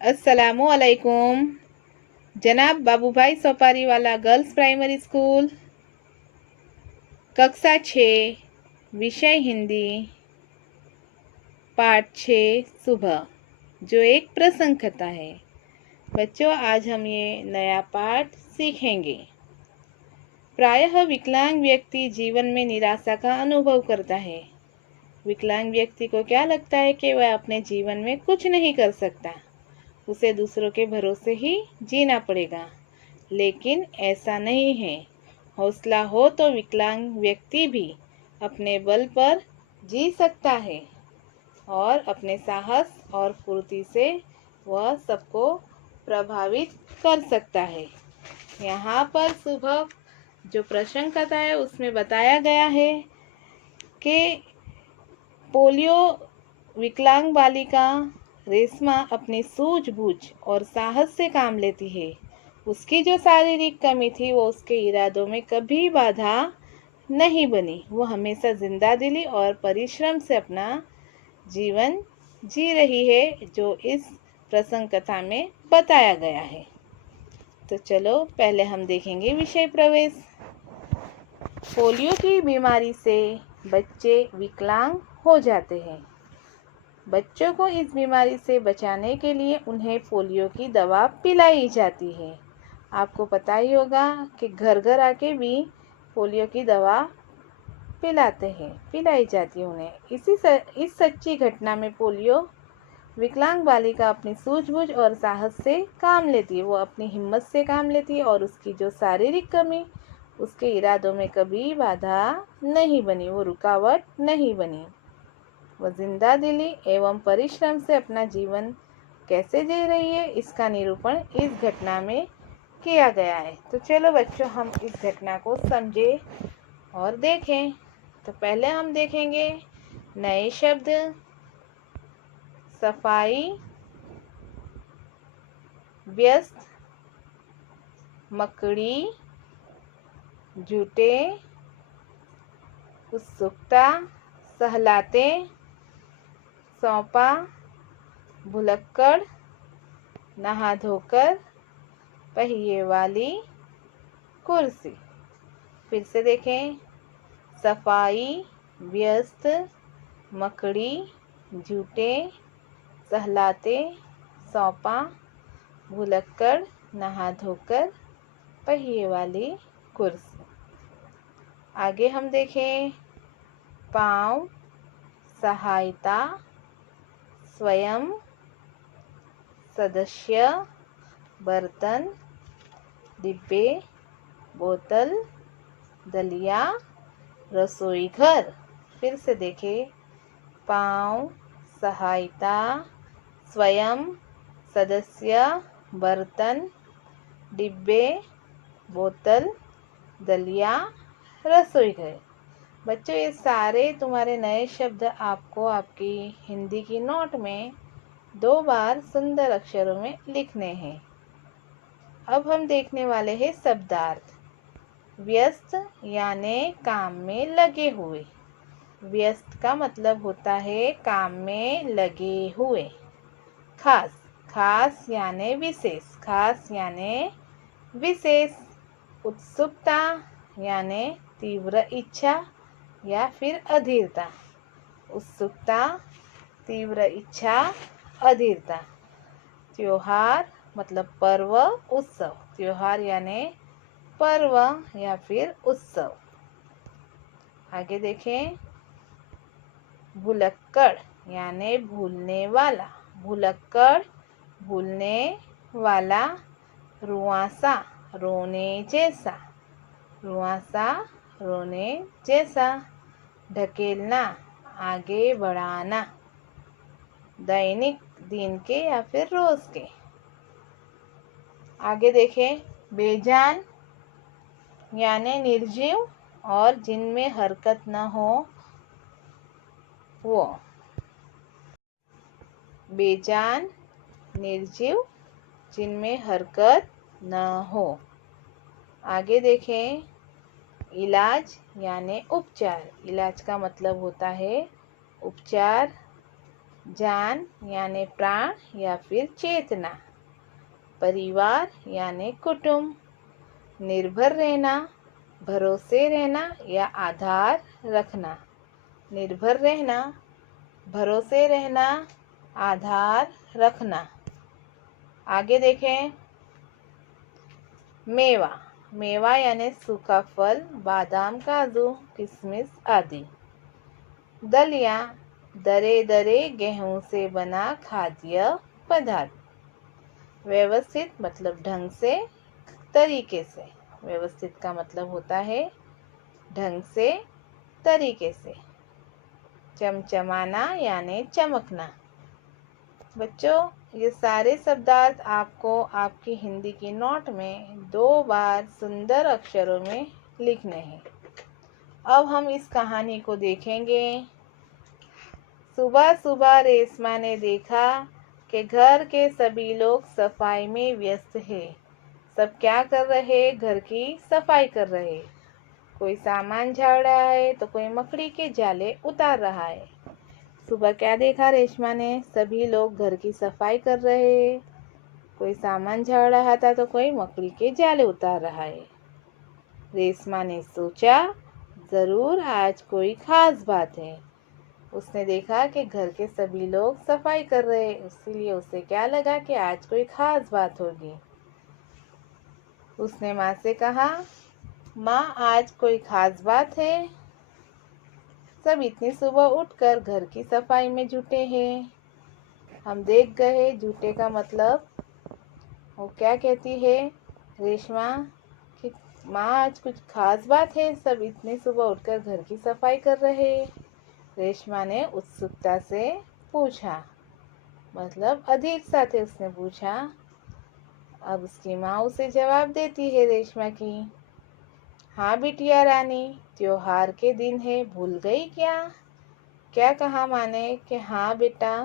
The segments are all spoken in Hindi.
अस्सलामुअलैकुम। जनाब बाबूभाई सोपारी वाला गर्ल्स प्राइमरी स्कूल, कक्षा 6, विषय हिंदी, पाठ 6 सुबह, जो एक प्रसंग कथा है। बच्चों, आज हम ये नया पाठ सीखेंगे। प्रायः विकलांग व्यक्ति जीवन में निराशा का अनुभव करता है। विकलांग व्यक्ति को क्या लगता है कि वह अपने जीवन में कुछ नहीं कर सकता, उसे दूसरों के भरोसे ही जीना पड़ेगा। लेकिन ऐसा नहीं है। हौसला हो तो विकलांग व्यक्ति भी अपने बल पर जी सकता है और अपने साहस और फुर्ती से वह सबको प्रभावित कर सकता है। यहाँ पर सुबह जो प्रसंग कथा है उसमें बताया गया है कि पोलियो विकलांग बालिका रेशमा अपनी सूझबूझ और साहस से काम लेती है। उसकी जो शारीरिक कमी थी वो उसके इरादों में कभी बाधा नहीं बनी। वो हमेशा जिंदा दिली और परिश्रम से अपना जीवन जी रही है, जो इस प्रसंग कथा में बताया गया है। तो चलो पहले हम देखेंगे विषय प्रवेश। पोलियो की बीमारी से बच्चे विकलांग हो जाते हैं। बच्चों को इस बीमारी से बचाने के लिए उन्हें पोलियो की दवा पिलाई जाती है। आपको पता ही होगा कि घर घर आके भी पोलियो की दवा पिलाई जाती है उन्हें। इस सच्ची घटना में पोलियो विकलांग बालिका अपनी सूझबूझ और साहस से काम लेती है। वो अपनी हिम्मत से काम लेती है और उसकी जो शारीरिक कमी उसके इरादों में कभी बाधा नहीं बनी, वो रुकावट नहीं बनी। वह जिंदा दिली एवं परिश्रम से अपना जीवन कैसे जी रही है, इसका निरूपण इस घटना में किया गया है। तो चलो बच्चों, हम इस घटना को समझे और देखें। तो पहले हम देखेंगे नए शब्द। सफाई, व्यस्त, मकड़ी, झूठे, उत्सुकता, सहलाते, सौंपा, भुलक्कड़, नहा धोकर, पहिए वाली कुर्सी। फिर से देखें। सफाई, व्यस्त, मकड़ी, झूठे, सहलाते, सौंपा, भुलक्कड़, नहा धोकर, पहिए वाली कुर्सी। आगे हम देखें। पाँव, सहायता, स्वयं, सदस्य, बर्तन, डिब्बे, बोतल, दलिया, रसोई घर। फिर से देखें। पाँव, सहायता, स्वयं, सदस्य, बर्तन, डिब्बे, बोतल, दलिया, रसोई घर। बच्चों, ये सारे तुम्हारे नए शब्द आपको आपकी हिंदी की नोट में 2 बार सुंदर अक्षरों में लिखने हैं। अब हम देखने वाले हैं शब्दार्थ। व्यस्त यानी काम में लगे हुए। व्यस्त का मतलब होता है काम में लगे हुए। खास, खास यानी विशेष, खास यानी विशेष। उत्सुकता यानी तीव्र इच्छा या फिर अधीरता। उत्सुकता, तीव्र इच्छा, अधीरता। त्योहार मतलब पर्व, उत्सव। त्योहार यानी पर्व या फिर उत्सव। आगे देखें। भुलक्कड़ यानी भूलने वाला। भुलक्कड़, भूलने वाला। रुआंसा, रोने जैसा। रुआंसा, रोने जैसा। ढकेलना, आगे बढ़ाना। दैनिक, दिन के या फिर रोज के। आगे देखें। बेजान यानी निर्जीव और जिनमें हरकत न हो वो। बेजान, निर्जीव, जिनमें हरकत न हो। आगे देखें। इलाज यानी उपचार। इलाज का मतलब होता है उपचार। जान यानी प्राण या फिर चेतना, परिवार यानी कुटुंब, निर्भर रहना, भरोसे रहना या आधार रखना, निर्भर रहना, भरोसे रहना, आधार रखना। आगे देखें, मेवा, मेवा यानी सूखा फल, बादाम, काजू, किशमिश आदि। दलिया, दरे दरे गेहूं से बना खाद्य पदार्थ। व्यवस्थित मतलब ढंग से, तरीके से। व्यवस्थित का मतलब होता है ढंग से, तरीके से। चमचमाना यानी चमकना। बच्चों, ये सारे शब्दार्थ आपको आपकी हिंदी की नोट में 2 बार सुंदर अक्षरों में लिखने हैं। अब हम इस कहानी को देखेंगे। सुबह सुबह रेशमा ने देखा कि घर के सभी लोग सफाई में व्यस्त हैं। सब क्या कर रहे? घर की सफाई कर रहे। कोई सामान झाड़ रहा है तो कोई मकड़ी के जाले उतार रहा है। सुबह क्या देखा रेशमा ने? सभी लोग घर की सफाई कर रहे हैं। कोई सामान झाड़ रहा था तो कोई मकड़ी के जाले उतार रहा है। रेशमा ने सोचा, जरूर आज कोई खास बात है। उसने देखा कि घर के सभी लोग सफाई कर रहे हैं, इसीलिए उसे क्या लगा कि आज कोई खास बात होगी। उसने माँ से कहा, माँ आज कोई खास बात है? सब इतनी सुबह उठकर घर की सफाई में जुटे हैं। हम देख गए। जुटे का मतलब वो क्या कहती है रेशमा कि माँ आज कुछ खास बात है, सब इतनी सुबह उठकर घर की सफाई कर रहे हैं। रेशमा ने उत्सुकता से पूछा, मतलब अधीरता से उसने पूछा। अब उसकी माँ उसे जवाब देती है रेशमा की, हाँ बिटिया रानी, त्योहार के दिन है, भूल गई क्या? क्या कहा माँ ने कि हाँ बेटा,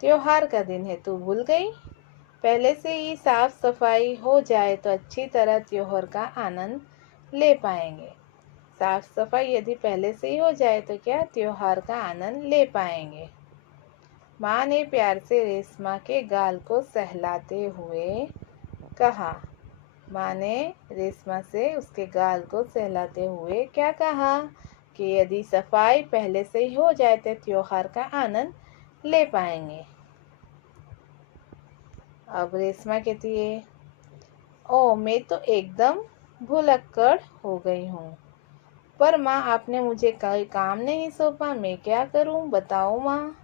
त्योहार का दिन है, तू भूल गई? पहले से ही साफ सफाई हो जाए तो अच्छी तरह त्योहार का आनंद ले पाएंगे। साफ सफाई यदि पहले से ही हो जाए तो क्या त्योहार का आनंद ले पाएंगे। माँ ने प्यार से रेशमा के गाल को सहलाते हुए कहा। माँ ने रेशमा से उसके गाल को सहलाते हुए क्या कहा कि यदि सफाई पहले से ही हो जाए तो त्योहार का आनंद ले पाएंगे। अब रेशमा कहती है, ओ मैं तो एकदम भुलक्कड़ हो गई हूँ। पर माँ आपने मुझे कोई काम नहीं सौंपा, मैं क्या करूँ बताओ माँ।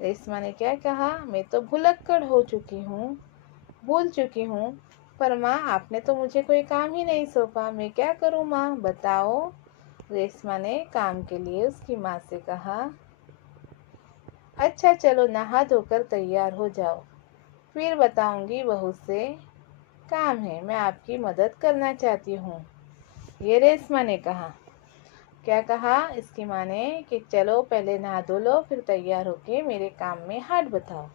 रेशमा ने क्या कहा, मैं तो भुलक्कड़ हो चुकी हूँ, भूल चुकी हूँ, पर माँ आपने तो मुझे कोई काम ही नहीं सौंपा, मैं क्या करूँ माँ बताओ। रेशमा ने काम के लिए उसकी माँ से कहा। अच्छा चलो नहा धोकर तैयार हो जाओ, फिर बताऊंगी बहू से। काम है, मैं आपकी मदद करना चाहती हूँ, ये रेशमा ने कहा। क्या कहा इसकी माँ ने कि चलो पहले नहा धो लो, फिर तैयार होके मेरे काम में हाथ बटाओ।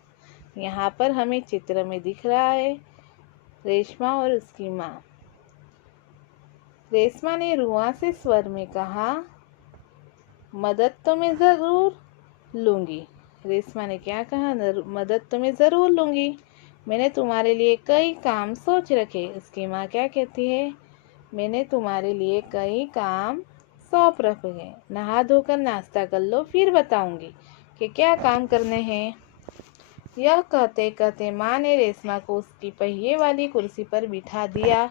यहाँ पर हमें चित्र में दिख रहा है रेशमा और उसकी माँ। रेशमा ने रुआंसे स्वर में कहा, मदद तो मैं ज़रूर लूँगी। रेशमा ने क्या कहा, मदद तो मैं ज़रूर लूँगी, मैंने तुम्हारे लिए कई काम सोच रखे। उसकी माँ क्या कहती है, मैंने तुम्हारे लिए कई काम सौंप रखे हैं, नहा धोकर नाश्ता कर लो, फिर बताऊंगी कि क्या काम करने हैं। यह कहते कहते माँ ने रेशमा को उसकी पहिए वाली कुर्सी पर बिठा दिया।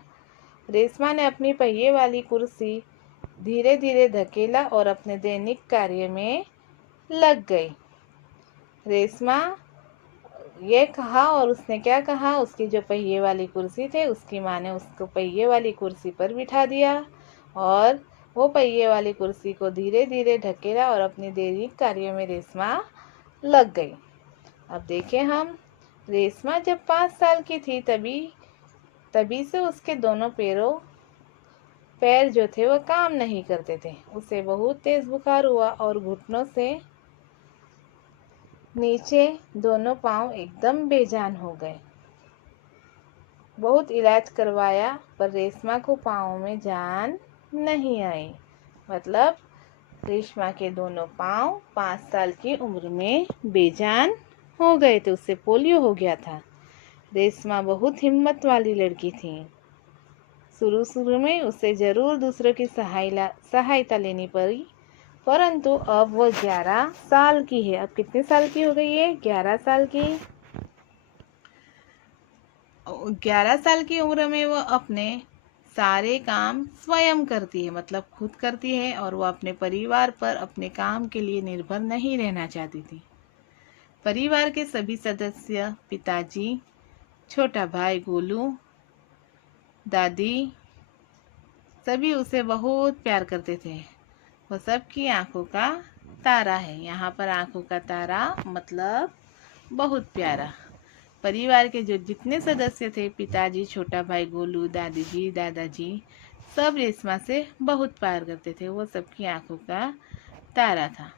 रेशमा ने अपनी पहिए वाली कुर्सी धीरे धीरे धकेला और अपने दैनिक कार्य में लग गई। रेशमा ये कहा और उसने क्या कहा, उसकी जो पहिए वाली कुर्सी थे उसकी माँ ने उसको पहिए वाली कुर्सी पर बिठा दिया और वो पहिए वाली कुर्सी को धीरे धीरे ढकेला और अपने दैनिक कार्यों में रेशमा लग गई। अब देखें हम, रेशमा जब 5 साल की थी तभी से उसके दोनों पैर जो थे वो काम नहीं करते थे। उसे बहुत तेज बुखार हुआ और घुटनों से नीचे दोनों पांव एकदम बेजान हो गए। बहुत इलाज करवाया पर रेशमा को पाँव में जान नहीं आई। मतलब रेशमा के दोनों पाँव 5 साल की उम्र में बेजान हो गए थे, उससे पोलियो हो गया था। रेशमा बहुत हिम्मत वाली लड़की थी। शुरू शुरू में उसे जरूर दूसरों की सहायता लेनी पड़ी, परंतु अब वो 11 साल की है। अब कितने साल की हो गई है? 11 साल की। 11 साल की उम्र में वो अपने सारे काम स्वयं करती है, मतलब खुद करती है, और वो अपने परिवार पर अपने काम के लिए निर्भर नहीं रहना चाहती थी। परिवार के सभी सदस्य, पिताजी, छोटा भाई गोलू, दादी, सभी उसे बहुत प्यार करते थे। वो सबकी आंखों का तारा है। यहाँ पर आंखों का तारा मतलब बहुत प्यारा। परिवार के जो जितने सदस्य थे, पिताजी, छोटा भाई गोलू, दादी जी, दादाजी, सब रेशमा से बहुत प्यार करते थे। वो सबकी आंखों का तारा था।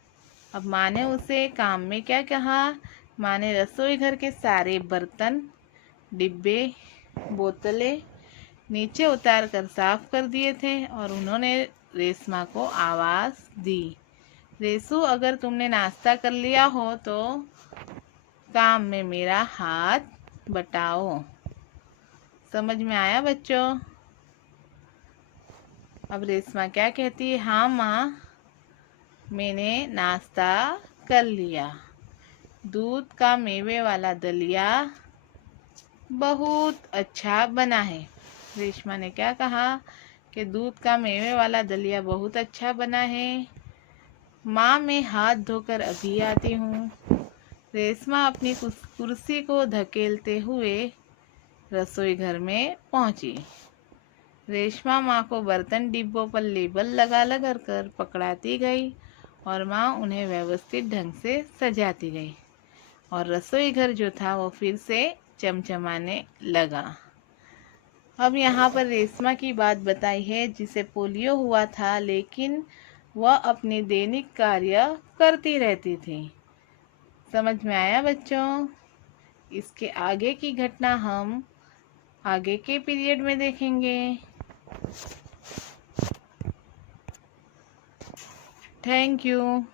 अब माँ ने उसे काम में क्या कहा? माँ ने रसोई घर के सारे बर्तन, डिब्बे, बोतलें नीचे उतार कर साफ कर दिए थे और उन्होंने रेशमा को आवाज़ दी, रेसू, अगर तुमने नाश्ता कर लिया हो तो काम में मेरा हाथ बटाओ। समझ में आया बच्चों? अब रेशमा क्या कहती है? हाँ माँ, मैंने नाश्ता कर लिया। दूध का मेवे वाला दलिया बहुत अच्छा बना है। रेशमा ने क्या कहा कि दूध का मेवे वाला दलिया बहुत अच्छा बना है। माँ, मैं हाथ धोकर अभी आती हूँ। रेशमा अपनी कुर्सी को धकेलते हुए रसोई घर में पहुंची। रेशमा माँ को बर्तन डिब्बों पर लेबल लगा लगा कर पकड़ाती गई और माँ उन्हें व्यवस्थित ढंग से सजाती गई और रसोई घर जो था वो फिर से चमचमाने लगा। अब यहाँ पर रेशमा की बात बताई है जिसे पोलियो हुआ था, लेकिन वह अपने दैनिक कार्य करती रहती थी। समझ में आया बच्चों? इसके आगे की घटना हम आगे के पीरियड में देखेंगे। Thank you.